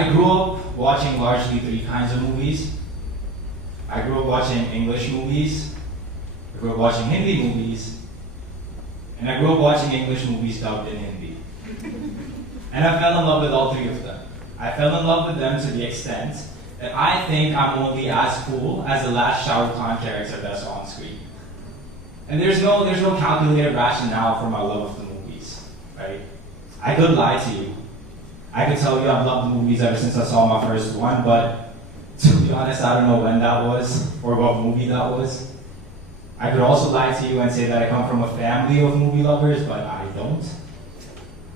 I grew up watching largely three kinds of movies. I grew up watching English movies, I grew up watching Hindi movies, and I grew up watching English movies dubbed in Hindi. And I fell in love with all three of them. I fell in love with them to the extent that I think I'm only as cool as the last Shah Rukh Khan character that's on screen. And there's no calculated rationale for my love of the movies, right? I could lie to you. I could tell you I've loved the movies ever since I saw my first one, but to be honest, I don't know when that was or what movie that was. I could also lie to you and say that I come from a family of movie lovers, but I don't.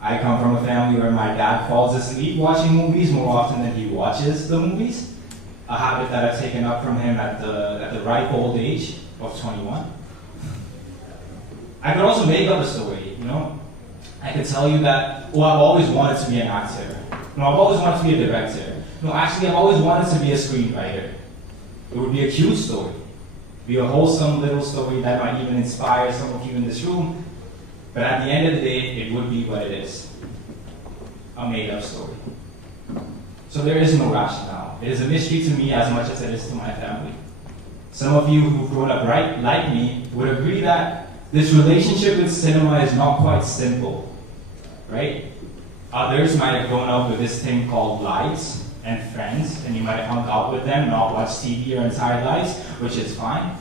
I come from a family where my dad falls asleep watching movies more often than he watches the movies, a habit that I've taken up from him at the ripe old age of 21. I could also make up a story, you know? I could tell you that, I've always wanted to be an actor. No, I've always wanted to be a director. No, actually, I've always wanted to be a screenwriter. It would be a cute story. Be a wholesome little story that might even inspire some of you in this room. But at the end of the day, it would be what it is. A made-up story. So there is no rationale. It is a mystery to me as much as it is to my family. Some of you who've grown up right like me would agree that this relationship with cinema is not quite simple, right? Others might have grown up with this thing called lives and friends, and you might have hung out with them, not watched TV your entire lives, which is fine.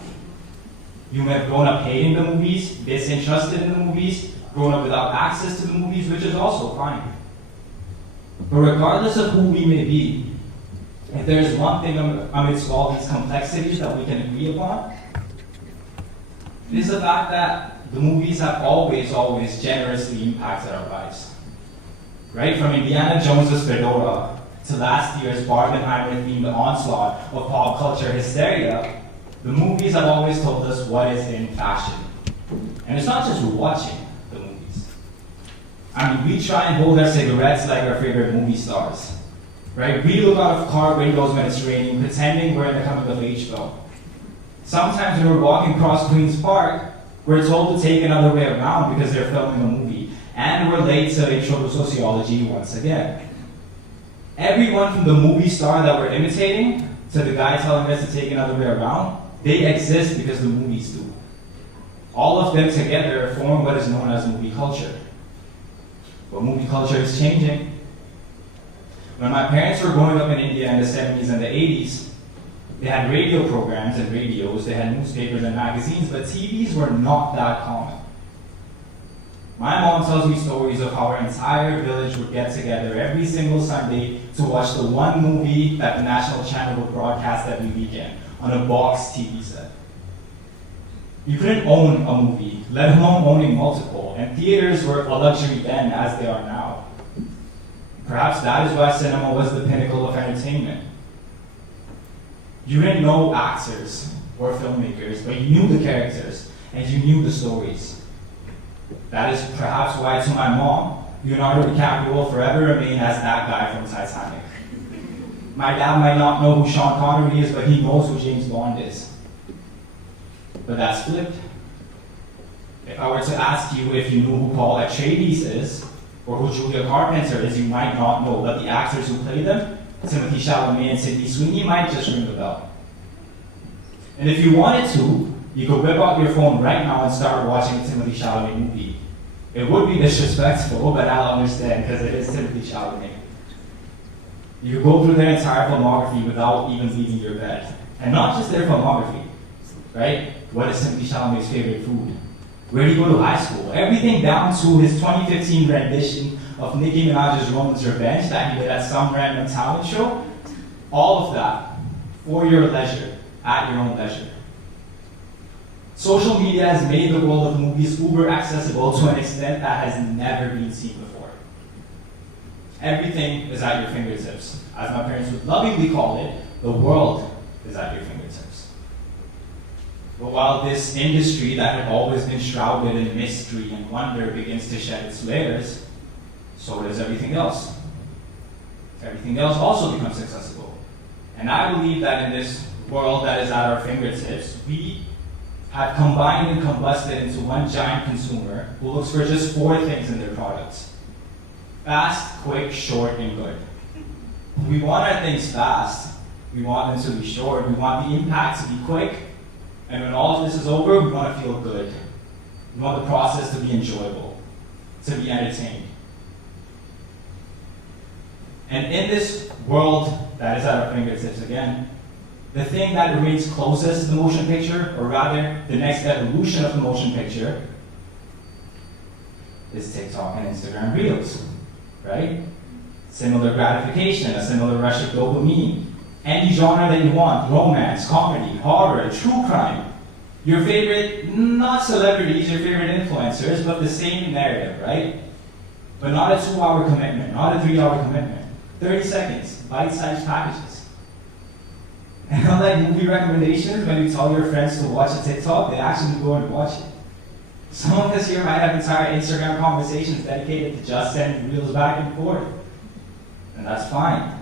You may have grown up hating the movies, disinterested in the movies, grown up without access to the movies, which is also fine. But regardless of who we may be, if there's one thing amidst all these complexities that we can agree upon, it is the fact that the movies have always generously impacted our lives. Right? From Indiana Jones's Fedora to last year's Barbenheimer-themed onslaught of pop culture hysteria, the movies have always told us what is in fashion. And it's not just watching the movies. I mean, we try and hold our cigarettes like our favorite movie stars. Right? We look out of car windows when it's raining, pretending we're in the coming of age film. Sometimes when we're walking across Queen's Park, we're told to take another way around because they're filming a movie. And we're late to Intro to Sociology once again. Everyone from the movie star that we're imitating to the guy telling us to take another way around, they exist because the movies do. All of them together form what is known as movie culture. But movie culture is changing. When my parents were growing up in India in the 70s and the 80s, they had radio programs and radios, they had newspapers and magazines, but TVs were not that common. My mom tells me stories of how our entire village would get together every single Sunday to watch the one movie that the national channel would broadcast every weekend on a box TV set. You couldn't own a movie, let alone owning multiple, and theaters were a luxury then as they are now. Perhaps that is why cinema was the pinnacle of entertainment. You didn't know actors or filmmakers, but you knew the characters and you knew the stories. That is perhaps why, to my mom, Leonardo DiCaprio will forever remain as that guy from Titanic. My dad might not know who Sean Connery is, but he knows who James Bond is. But that's flipped. If I were to ask you if you knew who Paul Atreides is, or who Julia Carpenter is, you might not know, but the actors who play them, Timothy Chalamet and Sydney Sweeney, might just ring the bell. And if you wanted to, you could whip out your phone right now and start watching a Timothy Chalamet movie. It would be disrespectful, but I'll understand because it is Timothy Chalamet. You could go through their entire filmography without even leaving your bed. And not just their filmography, right? What is Timothy Chalamet's favorite food? Where did he go to high school? Everything down to his 2015 rendition of Nicki Minaj's Roman's Revenge that he did at some random talent show. All of that for your leisure, at your own leisure. Social media has made the world of movies uber accessible to an extent that has never been seen before. Everything is at your fingertips. As my parents would lovingly call it, the world is at your fingertips. But while this industry that had always been shrouded in mystery and wonder begins to shed its layers, so does everything else. Everything else also becomes accessible. And I believe that in this world that is at our fingertips, we have combined and combusted into one giant consumer who looks for just 4 things in their products. Fast, quick, short, and good. We want our things fast. We want them to be short. We want the impact to be quick. And when all of this is over, we want to feel good. We want the process to be enjoyable, to be entertained. And in this world that is at our fingertips again, the thing that remains closest to the motion picture, or rather, the next evolution of the motion picture, is TikTok and Instagram Reels, right? Similar gratification, a similar rush of dopamine. Any genre that you want, romance, comedy, horror, true crime. Your favorite, not celebrities, your favorite influencers, but the same narrative, right? But not a 2-hour commitment, not a 3-hour commitment. 30 seconds, bite-sized packages. And unlike movie recommendations, when you tell your friends to watch a TikTok, they actually go and watch it. Some of us here might have entire Instagram conversations dedicated to just sending reels back and forth. And that's fine.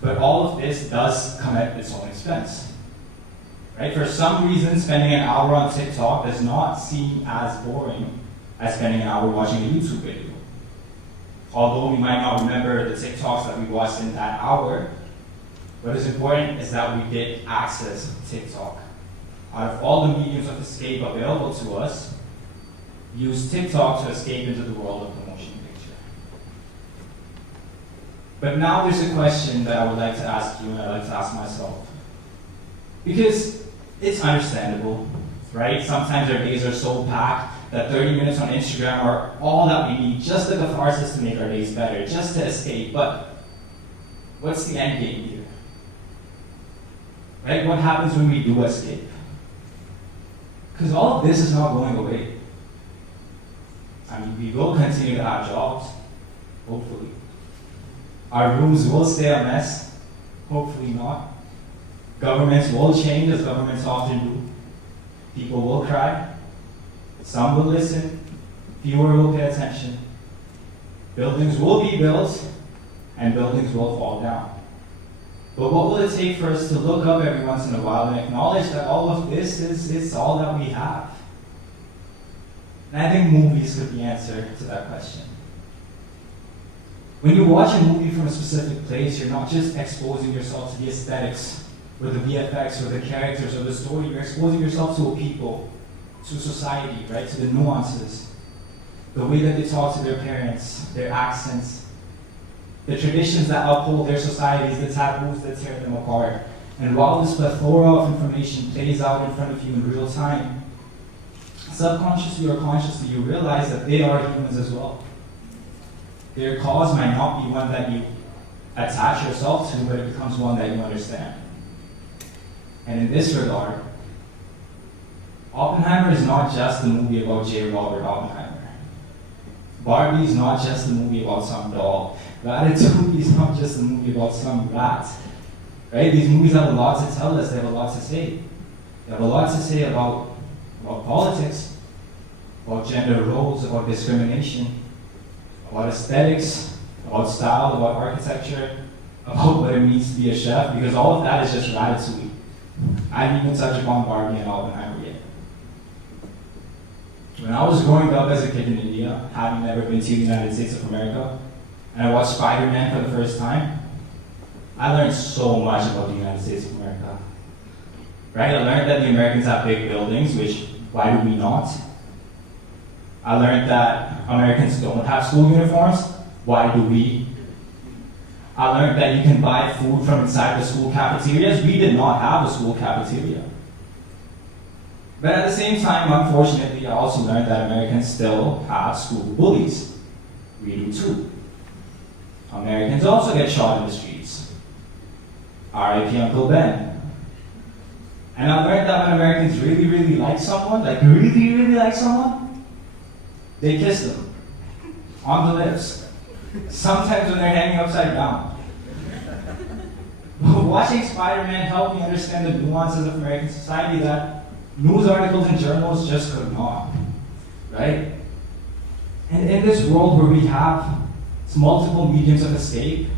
But all of this does come at its own expense. Right? For some reason, spending an hour on TikTok does not seem as boring as spending an hour watching a YouTube video. Although we might not remember the TikToks that we watched in that hour, what is important is that we did access TikTok. Out of all the mediums of escape available to us, use TikTok to escape into the world of the motion picture. But now there's a question that I would like to ask you and I'd like to ask myself. Because it's understandable, right? Sometimes our days are so packed that 30 minutes on Instagram are all that we need, just the catharsis to make our days better, just to escape. But what's the end game here? Right? What happens when we do escape? Because all of this is not going away. I mean, we will continue to have jobs, hopefully. Our rooms will stay a mess, hopefully not. Governments will change, as governments often do. People will cry. Some will listen. Fewer will pay attention. Buildings will be built, and buildings will fall down. But what will it take for us to look up every once in a while and acknowledge that all of this is all that we have? And I think movies could be the answer to that question. When you watch a movie from a specific place, you're not just exposing yourself to the aesthetics, or the VFX, or the characters, or the story. You're exposing yourself to a people, to society, right? To the nuances, the way that they talk to their parents, their accents, the traditions that uphold their societies, the taboos that tear them apart. And while this plethora of information plays out in front of you in real time, subconsciously or consciously, you realize that they are humans as well. Their cause might not be one that you attach yourself to, but it becomes one that you understand. And in this regard, Oppenheimer is not just the movie about J. Robert Oppenheimer. Barbie is not just a movie about some doll. Ratatouille is not just a movie about some rat. Right? These movies have a lot to tell us. They have a lot to say. They have a lot to say about politics, about gender roles, about discrimination, about aesthetics, about style, about architecture, about what it means to be a chef, because all of that is just Ratatouille. I didn't even touch upon Barbie and Oppenheimer yet. When I was growing up as a kid in India, having never been to the United States of America, and I watched Spider-Man for the first time, I learned so much about the United States of America. Right? I learned that the Americans have big buildings, which, why do we not? I learned that Americans don't have school uniforms, why do we? I learned that you can buy food from inside the school cafeterias. We did not have a school cafeteria. But at the same time, unfortunately, I also learned that Americans still have school bullies. We do too. Americans also get shot in the streets. R.I.P. Uncle Ben. And I learned that when Americans really, really like someone, like really, really like someone, they kiss them on the lips. Sometimes when they're hanging upside down. Watching Spider-Man helped me understand the nuances of American society that news articles and journals just could not. Right? And in this world where we have multiple mediums of escape,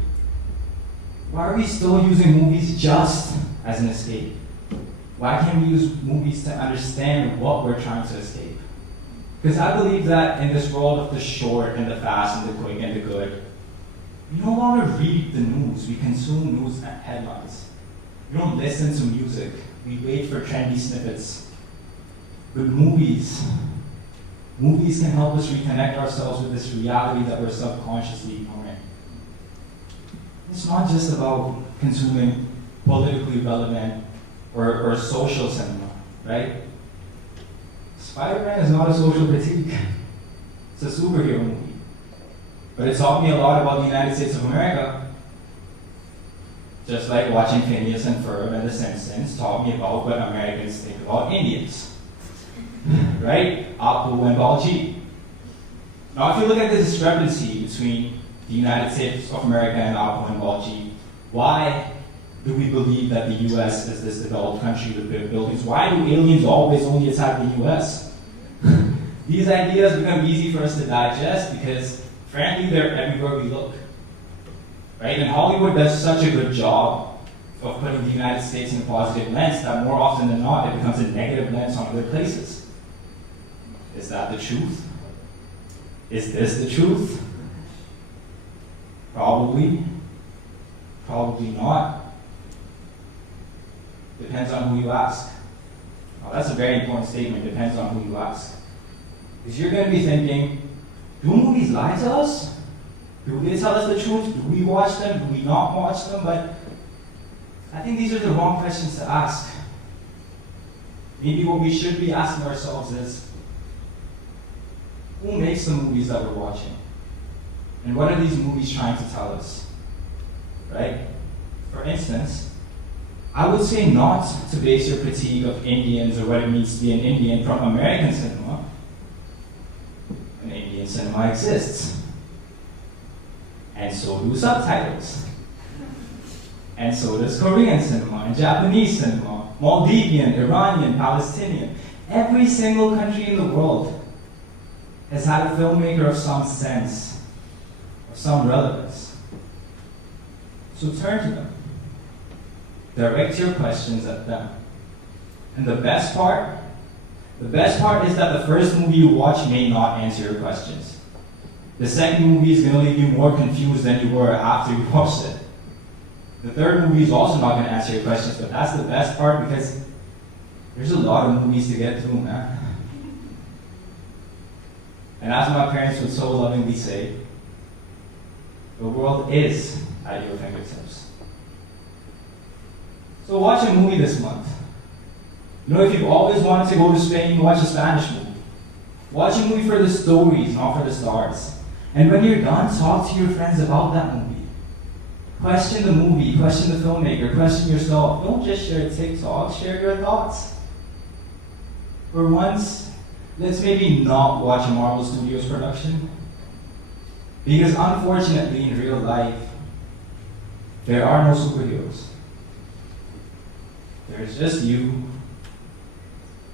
why are we still using movies just as an escape? Why can't we use movies to understand what we're trying to escape? Because I believe that in this world of the short and the fast and the quick and the good, We no longer read the news, we consume news headlines. We don't listen to music, we wait for trendy snippets. But movies can help us reconnect ourselves with this reality that we're subconsciously ignoring. It's not just about consuming politically relevant or social cinema, right? Spider-Man is not a social critique. It's a superhero movie. But it taught me a lot about the United States of America. Just like watching Phineas and Ferb and The Simpsons taught me about what Americans think about Indians. Right? Apu and Balji. Now, if you look at the discrepancy between the United States of America and Apu and Balji, why do we believe that the US is this developed country with big buildings? Why do aliens always only attack the US? These ideas become easy for us to digest because, frankly, they're everywhere we look. Right? And Hollywood does such a good job of putting the United States in a positive lens that more often than not it becomes a negative lens on other places. Is that the truth? Is this the truth? Probably. Probably not. Depends on who you ask. Now, that's a very important statement. Depends on who you ask. Because you're going to be thinking, do movies lie to us? Do they tell us the truth? Do we watch them? Do we not watch them? But I think these are the wrong questions to ask. Maybe what we should be asking ourselves is, who makes the movies that we're watching? And what are these movies trying to tell us? Right? For instance, I would say not to base your critique of Indians or what it means to be an Indian from American cinema. And Indian cinema exists. And so do subtitles. And so does Korean cinema and Japanese cinema, Maldivian, Iranian, Palestinian. Every single country in the world has had a filmmaker of some sense, of some relevance. So turn to them. Direct your questions at them. And the best part is that the first movie you watch may not answer your questions. The second movie is going to leave you more confused than you were after you watched it. The third movie is also not going to answer your questions, but that's the best part because there's a lot of movies to get through, man. And as my parents would so lovingly say, the world is at your fingertips. So watch a movie this month. You know, if you've always wanted to go to Spain, watch a Spanish movie. Watch a movie for the stories, not for the stars. And when you're done, talk to your friends about that movie. Question the movie, question the filmmaker, question yourself. Don't just share TikTok, share your thoughts. For once, let's maybe not watch a Marvel Studios production. Because unfortunately, in real life, there are no superheroes. There's just you.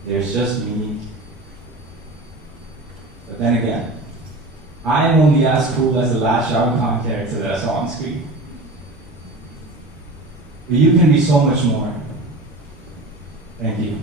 There's just me. But then again, I am only as cool as the last Shah Rukh Khan character that I saw on screen. But you can be so much more. Thank you.